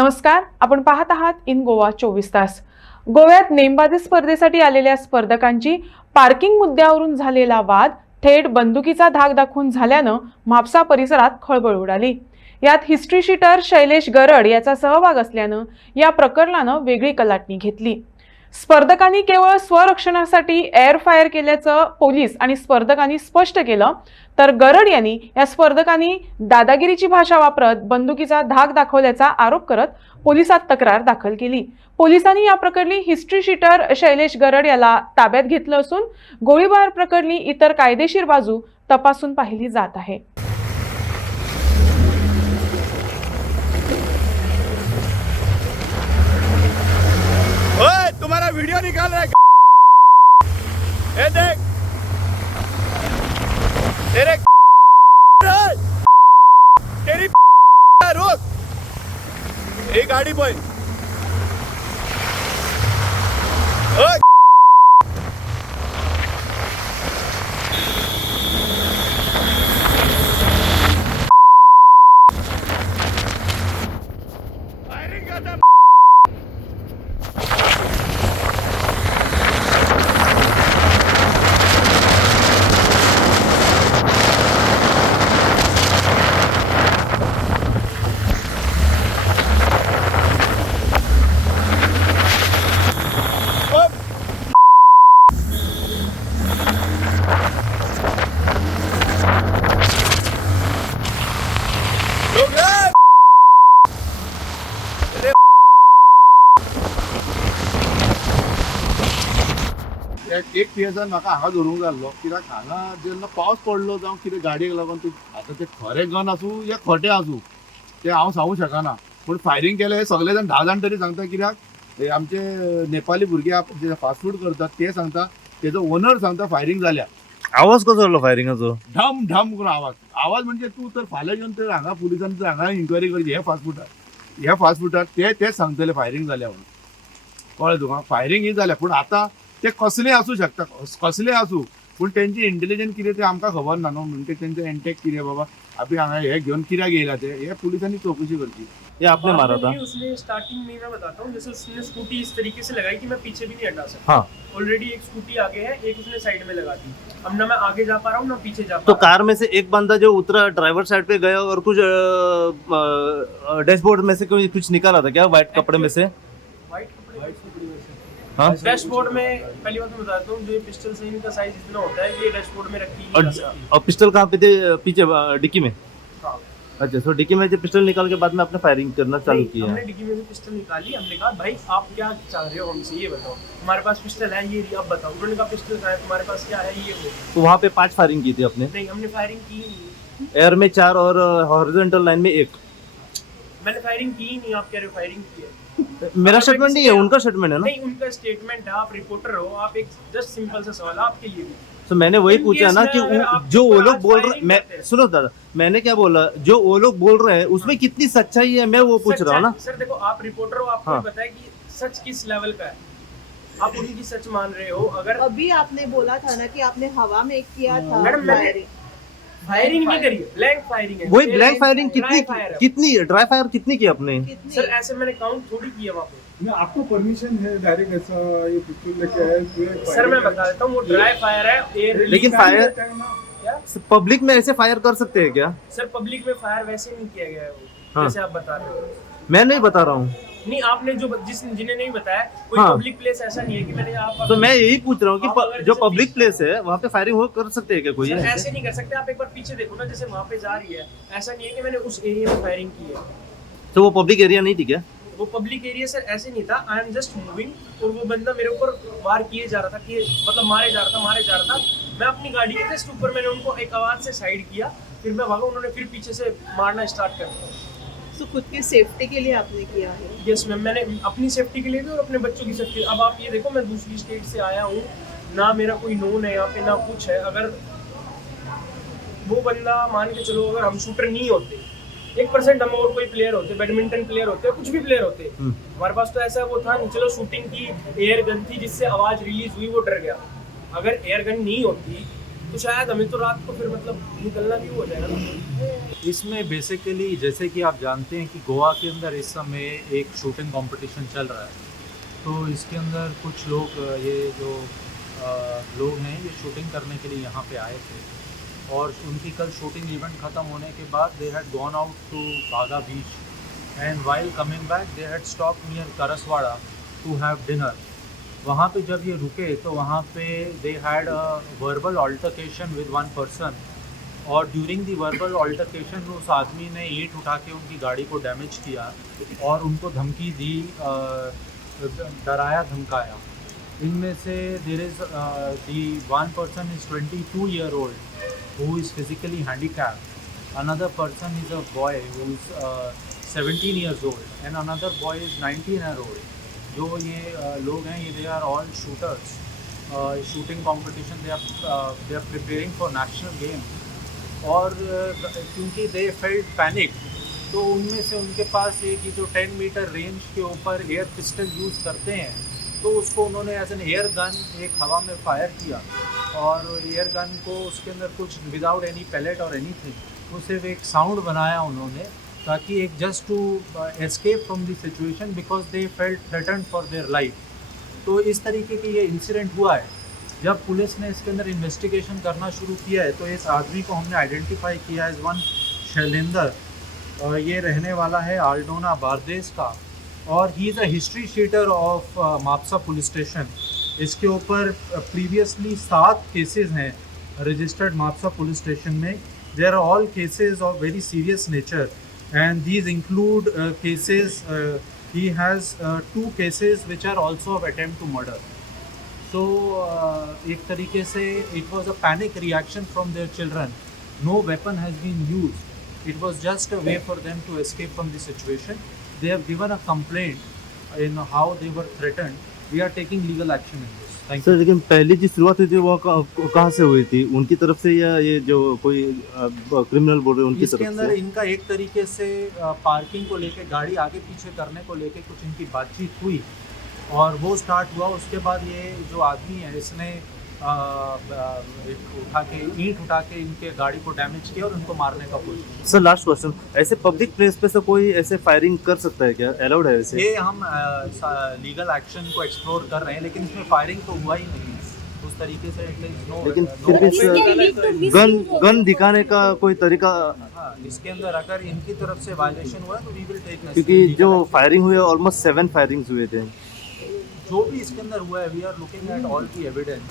नमस्कार, आपण पाहत आहात इन गोवा 24 तास। गोव्यात नेमबाजी स्पर्धेसाठी आलेल्या स्पर्धकांची पार्किंग मुद्द्यावरून झालेला वाद थेट बंदुकीचा धाक दाखवून झाल्यानं म्हापसा परिसरात खळबळ उडाली। यात हिस्ट्री शीटर शैलेश गरड याचा सहभाग असल्यानं या प्रकरणानं वेगळी कलाटणी घेतली। स्पर्धकांनी केवळ स्वरक्षणासाठी एअर फायर केल्याचं पोलीस आणि स्पर्धकांनी स्पष्ट केलं, तर गरड यांनी या स्पर्धकांनी दादागिरीची भाषा वापरत बंदुकीचा धाक दाखवल्याचा आरोप करत पोलिसात तक्रार दाखल केली। पोलिसांनी या प्रकरणी हिस्ट्री शीटर शैलेश गरड याला ताब्यात घेतलं असून गोळीबार प्रकरणी इतर कायदेशीर बाजू तपासून पाहिली जात आहे। तुम्हारा वीडियो निकाल रहा है। ये देख तेरे तेरी रोक ये गाड़ी पर फायरिंग करता एक पियेसान म्हाका हांगा धरूंक जाल्लो, कित्याक हांगा जेन्ना पावस पडलो जावं कितें गाडयेक लागून आतां ते खरें गन आसूं या खोटें आसूं तें हांव सांगूंक शकना, पूण फायरिंग केलें हे सगळे जाण 10 जाण तरी सांगता। कित्याक हे आमचे नेपाली भुरगे जे फास्ट फूड करतात ते सांगता, तेजो ओनर सांगता फायरिंग जाल्या। आवाज कसो जालो फायरिंगाचो? ढम ढम करून आवाज म्हणजे तूं तर फाल्यां येवन तर हांगा पुलिसांनी तर हांगा इन्क्वायरी करची हे फास्ट फूडार तेच सांगतले फायरिंग जाल्या म्हणून। कळ्ळें तुका? फायरिंग ही जाल्या, पूण आतां ते कसले आसूं शकता, कसले आसूं, पूण तेंची इंटेलिजन्स कितें ते आमकां खबर ना न्हू। म्हणजे तेंचें एंटेक कितें बाबा आमी हांगा हे घेवन कित्याक येयला ते हे पुलिसांनी चौकशी करची। ये आपने मारा था? उसने स्टार्टिंग में मैं बताता हूँ, जैसे उसने स्कूटी इस तरीके से लगाई कि मैं पीछे भी नहीं हटा सकता। हाँ। ऑलरेडी एक स्कूटी आगे है, एक उसने साइड में लगा दी। अब ना मैं आगे जा पा रहा हूँ ना पीछे जा पा तो रहा कार में से एक बंदा जो उतरा ड्राइवर साइड पे गया और कुछ डैशबोर्ड में से कुछ निकाला था क्या व्हाइट कपड़े में से? व्हाइट कपड़े हाँ। डैशबोर्ड में पहली बात मैं बताता हूँ, जो पिस्टल से इनका साइज इतना होता है कि ये डैशबोर्ड में रखी नहीं जा सकती। और पिस्टल कहाँ पे थे? पीछे डिक्की में? हाँ। अच्छा, तो डिक्की में जो पिस्टल निकाल के बाद में आपने फायरिंग करना चालू किया? हमने डिक्की में भी पिस्टल निकाली। हमने कहा भाई आप क्या चाह रहे हो हमसे, ये बताओ। हमारे पास पिस्टल है, ये अब बताओ। उन्होंने कहा पिस्टल है, तुम्हारे पास क्या है, ये वो। तो वहाँ पे 5 फायरिंग की थी आपने? नहीं, हमने फायरिंग की नहीं। एयर में 4 और हॉरिजॉन्टल लाइन में 1। मैंने फायरिंग की ही नहीं, आप कह रहे हो फायरिंग की है। मेरा स्टेटमेंट नहीं है, उनका स्टेटमेंट है ना? नहीं, उनका स्टेटमेंट है। आप रिपोर्टर हो, आप एक जस्ट सिंपल सा सवाल आपके लिए भी। तो मैंने वही इन पूछा केस ना में कि अगर आप जो वो ऊपर लोग आज बोल रहे, फायरिंग मैं करते हैं। सुनो दादा, मैंने क्या बोला, जो वो लोग बोल रहे हैं उसमें कितनी सच्चाई है मैं वो पूछ रहा हूँ ना। सर देखो, आप रिपोर्टर हो, आपको हाँ। पता है कि सच किस लेवल का है। आप उनकी सच मान रहे हो। अगर अभी आपने बोला था ना कि आपने हवा में किया था मैडम, मैंने फायरिंग। फायरिंग नहीं करी, ब्लैंक फायरिंग है। वही ब्लैंक फायरिंग Dry fire है। कितनी ड्राई फायर कितनी की आपने? कितनी? सर ऐसे मैंने काउंट थोड़ी किया वहाँ पे। ना आपको परमिशन है डायरेक्ट ऐसा ये पिस्टल लेके आए सर मैं बता देता हूँ, वो ड्राई फायर है, एयर लेकिन फायर क्या? पब्लिक में ऐसे फायर कर सकते हैं क्या? सर पब्लिक में फायर वैसे नहीं किया गया है वो, हाँ। जैसे आप बता रहे हो। मैं नहीं बता रहा हूँ। नहीं, आपने जो जिन्हें नहीं बताया, कोई हाँ। पब्लिक प्लेस ऐसा नहीं है कि मैंने आप। तो मैं यही पूछ रहा हूँ आप कि अगर जो जैसे पब्लिक प्लेस है वहाँ पे फायरिंग हो कर सकते हैं क्या कोई? सर है ऐसे नहीं कर सकते। आप एक बार पीछे देखो ना, जैसे वहाँ पे जा रही है, ऐसा नहीं है कि मैंने उस एरिया में फायरिंग की है। तो वो पब्लिक एरिया नहीं थी क्या? वो पब्लिक एरिया सर ऐसे नहीं था। आई एम जस्ट मूविंग और वो बंदा मेरे ऊपर वार किए जा रहा था, कि मतलब मारे जा रहा था। मैं अपनी गाड़ी के जस्ट ऊपर, मैंने उनको एक आवाज से साइड किया, फिर मैं भागा, उन्होंने फिर पीछे से मारना स्टार्ट कर दिया। तो खुद की सेफ्टी के लिए आपने किया है? यस मैम, मैंने अपनी सेफ्टी के लिए भी और अपने बच्चों की सेफ्टी। अब आप ये देखो, मैं दूसरी स्टेट से आया हूँ, ना मेरा कोई नोन है यहाँ पे ना कुछ है। अगर वो बंदा मान के चलो, अगर हम शूटर नहीं होते, 1% हम और कोई प्लेयर होते, बैडमिंटन प्लेयर होते, कुछ भी प्लेयर होते, हमारे पास तो ऐसा वो था नहीं। चलो शूटिंग की एयर गन थी जिससे आवाज रिलीज हुई, वो डर गया। अगर एयर गन नहीं होती तो शायद हमें तो रात को फिर मतलब निकलना भी हो जाएगा ना। इसमें बेसिकली जैसे कि आप जानते हैं कि गोवा के अंदर इस समय एक शूटिंग कंपटीशन चल रहा है, तो इसके अंदर कुछ लोग ये जो लोग हैं ये शूटिंग करने के लिए यहाँ पे आए थे, और उनकी कल शूटिंग इवेंट ख़त्म होने के बाद they had gone out to Baga beach and while coming back they had stop near Karaswada to have dinner. वहाँ पे जब ये रुके तो वहाँ पे they had a verbal altercation with one person, और ड्यूरिंग दी वर्बल ऑल्टरकेशन उस आदमी ने ईंट उठा के उनकी गाड़ी को डैमेज किया और उनको धमकी दी, डराया धमकाया। इनमें से there is the one person is 22 year old who is physically handicapped, another person is a boy who is 17 years old, and another boy is 19 year old. जो ये लोग हैं ये they are all shooters, shooting competition they are preparing for national game, और क्योंकि they felt panic तो उनमें से उनके पास एक ये जो 10 मीटर रेंज के ऊपर एयर पिस्टल यूज़ करते हैं, तो उसको उन्होंने एज एन एयर गन एक हवा में फायर किया, और एयर गन को उसके अंदर कुछ विदाउट एनी पैलेट और एनीथिंग, वो सिर्फ एक साउंड बनाया उन्होंने ताकि एक just to escape from the situation because they felt threatened for their life. तो इस तरीके के ये इंसिडेंट हुआ है। जब पुलिस ने इसके अंदर इन्वेस्टिगेशन करना शुरू किया है तो इस आदमी को हमने आइडेंटिफाई किया एज वन शैलेंदर, ये रहने वाला है आल्डोना बारदेस का, और he is a history sheeter of Mapusa police station. इसके ऊपर प्रीवियसली 7 केसेस हैं रजिस्टर्ड मापसा पुलिस स्टेशन में। There are all cases of very serious nature and these include cases, he has 2 cases which are also of attempt to murder. So एक तरीके से it was a panic reaction from their children, no weapon has been used, it was just a way for them to escape from the situation. They have given a complaint in how they were threatened. We are taking legal action in this. Thank sir you. लेकिन पहली जो शुरुआत हुई थी वो कहाँ से हुई थी, उनकी तरफ से या ये जो कोई क्रिमिनल बोल रहे हैं उनकी इसके तरफ अंदर से? इनका एक तरीके से पार्किंग को लेके, गाड़ी आगे पीछे करने को लेके कुछ इनकी बातचीत हुई और वो स्टार्ट हुआ। उसके बाद ये जो आदमी है इसने ईंट उठा के इनके गाड़ी को डैमेज किया और उनको मारने का कोशिश। सर लास्ट क्वेश्चन, ऐसे पब्लिक प्लेस पे से कोई ऐसे फायरिंग कर सकता है क्या, अलाउड है वैसे? ये हम लीगल एक्शन को एक्सप्लोर कर रहे हैं, लेकिन इसमें फायरिंग तो हुआ ही नहीं है उस तरीके से। लेकिन फिर भी सर गन दिखाने का कोई तरीका, हाँ, इसके अंदर अगर इनकी तरफ से वायलेशन हुआ है तो वी विल टेक, क्योंकि जो फायरिंग हुई है ऑलमोस्ट 7 फायरिंग्स हुए थे। जो भी इसके अंदर हुआ है we are looking at all the evidence.